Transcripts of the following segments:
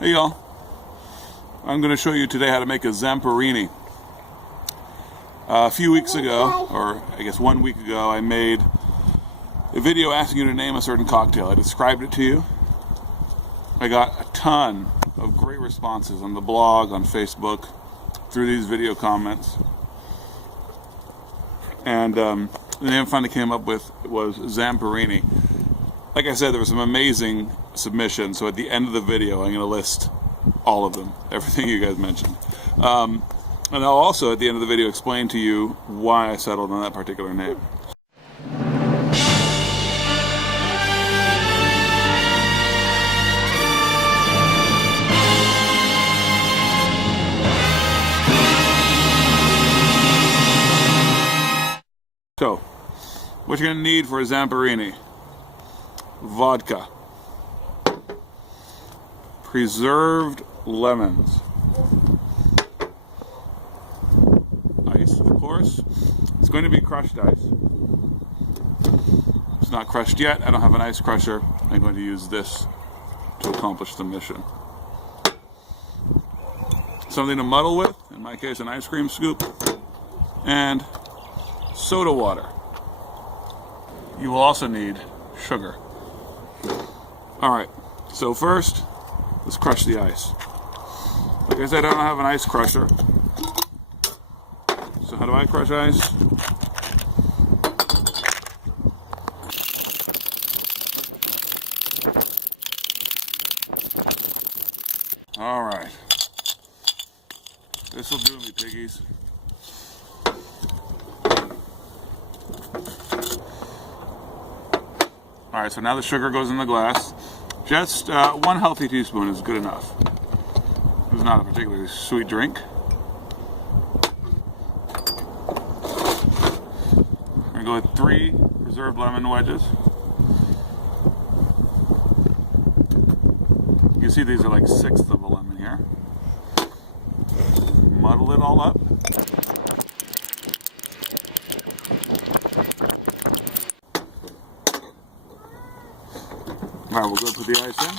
Hey y'all, I'm going to show you today how to make a Zamperini. A few weeks ago, or I guess 1 week ago, I made a video asking you to name a certain cocktail. I described it to you. I got a ton of great responses on the blog, on Facebook, through these video comments. And the name I finally came up with was Zamperini. Like I said, there were some amazing submissions, so at the end of the video I'm going to list all of them, everything you guys mentioned. And I'll also at the end of the video explain to you why I settled on that particular name. So, what you're going to need for a Zamperini: vodka, preserved lemons, ice, of course. It's going to be crushed ice. It's not crushed yet. I don't have an ice crusher. I'm going to use this to accomplish the mission. Something to muddle with, in my case an ice cream scoop, and soda water. You will also need sugar. Alright, so first, let's crush the ice. Like I said, I don't have an ice crusher. So how do I crush ice? Alright. This'll do me, piggies. Alright, so now the sugar goes in the glass. Just 1 healthy teaspoon is good enough. This is not a particularly sweet drink. I'm going to go with 3 preserved lemon wedges. You can see these are like 1/6 of a lemon here. Muddle it all up. Alright, we'll go put the ice in.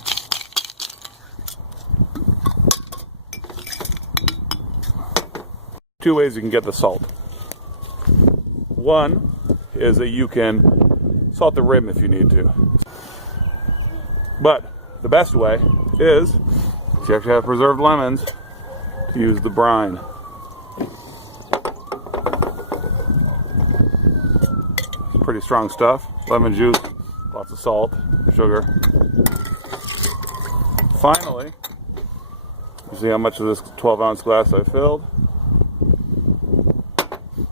Two ways you can get the salt. One is that you can salt the rim if you need to. But the best way is, if you actually have preserved lemons, to use the brine. Pretty strong stuff. Lemon juice, lots of salt, sugar. Finally, you see how much of this 12-ounce glass I filled?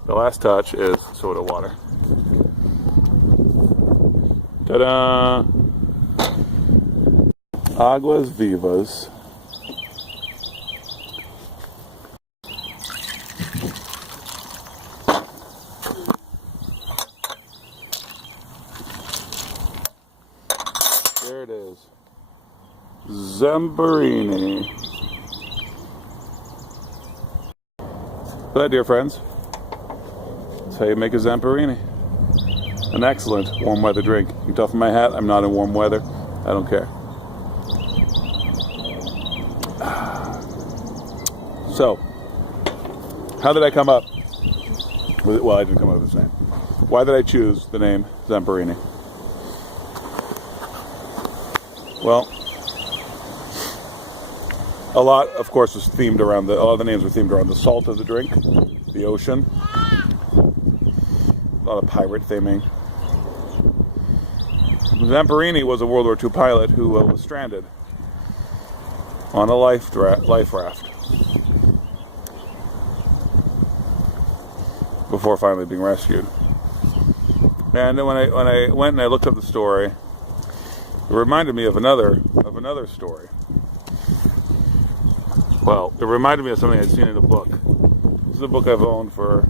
The last touch is soda water. Ta-da! Aguas vivas. There it is. Zamperini. So that, dear friends, that's how you make a Zamperini. An excellent warm weather drink. You can tell from my hat I'm not in warm weather. I don't care. So, how did I come up with it? Well, I didn't come up with this name. Why did I choose the name Zamperini? Well, a lot, of course, was themed around all the names were themed around the salt of the drink, the ocean, a lot of pirate theming. Zamperini was a World War II pilot who was stranded on a life raft before finally being rescued. And then when I went and I looked up the story, it reminded me of another story. Well, it reminded me of something I'd seen in a book. This is a book I've owned for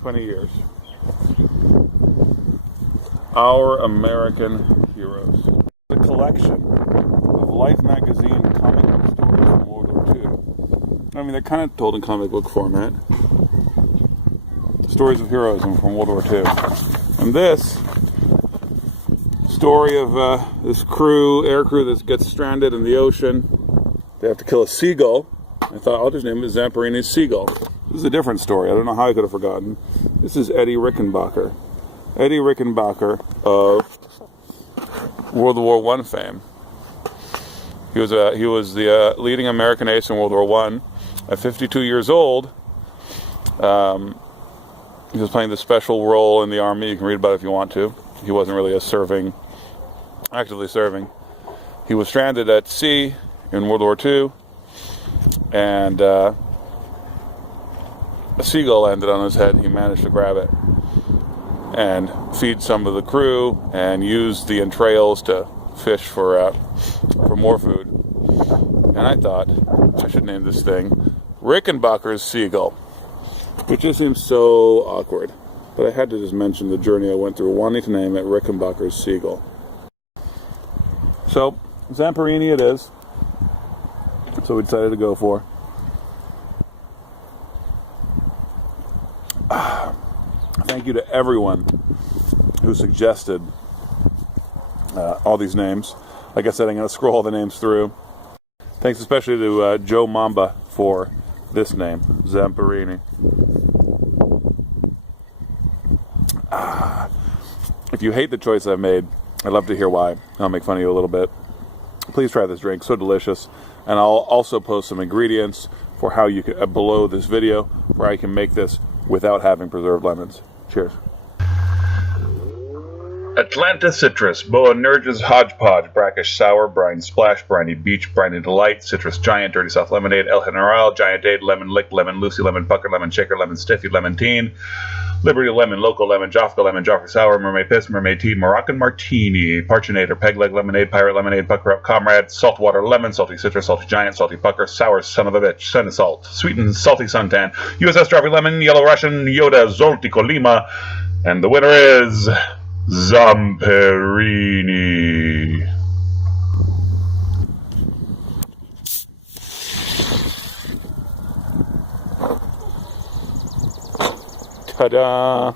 20 years. Our American Heroes. It's a collection of Life magazine comic book stories from World War II. I mean, they're kind of told in comic book format. Stories of heroism from World War II. And this story of this air crew that gets stranded in the ocean. They have to kill a seagull. I thought I'll just name it Zamperini's Seagull. This is a different story. I don't know how I could have forgotten. This is Eddie Rickenbacker. Eddie Rickenbacker of World War I fame. He was the leading American ace in World War I. At 52 years old, he was playing this special role in the Army. You can read about it if you want to. He wasn't really actively serving. He was stranded at sea in World War II, and a seagull landed on his head. He managed to grab it and feed some of the crew and use the entrails to fish for more food. And I thought I should name this thing Rickenbacker's Seagull, which just seems so awkward. But I had to just mention the journey I went through wanting to name it Rickenbacker's Seagull. So, Zamperini it is. That's what we decided to go for. Thank you to everyone who suggested all these names. Like I said, I'm going to scroll all the names through. Thanks especially to Joe Mamba for this name, Zamperini. If you hate the choice I've made, I'd love to hear why. I'll make fun of you a little bit. Please try this drink, so delicious. And I'll also post some ingredients for how you can, below this video, where I can make this without having preserved lemons. Cheers. Atlanta Citrus, Boanerges Hodgepodge, Brackish Sour, Brine Splash, Briny Beach, Briny Delight, Citrus Giant, Dirty South Lemonade, El General, Giant Date, Lemon Lick, Lemon Lucy, Lemon Pucker, Lemon Shaker, Lemon Stiffy, Lemon Teen, Liberty Lemon, Local Lemon, Jaffa Lemon, Joffrey Sour, Mermaid Piss, Mermaid Tea, Moroccan Martini, Parchinator, Peg Leg Lemonade, Pirate Lemonade, Pucker Up Comrade, Saltwater Lemon, Salty Citrus, Salty Giant, Salty Pucker, Sour Son of a Bitch, Sun Salt, Sweet and Salty Suntan, USS Strawberry Lemon, Yellow Russian, Yoda, Zolti Colima, and the winner is Zamperini. Ta-da!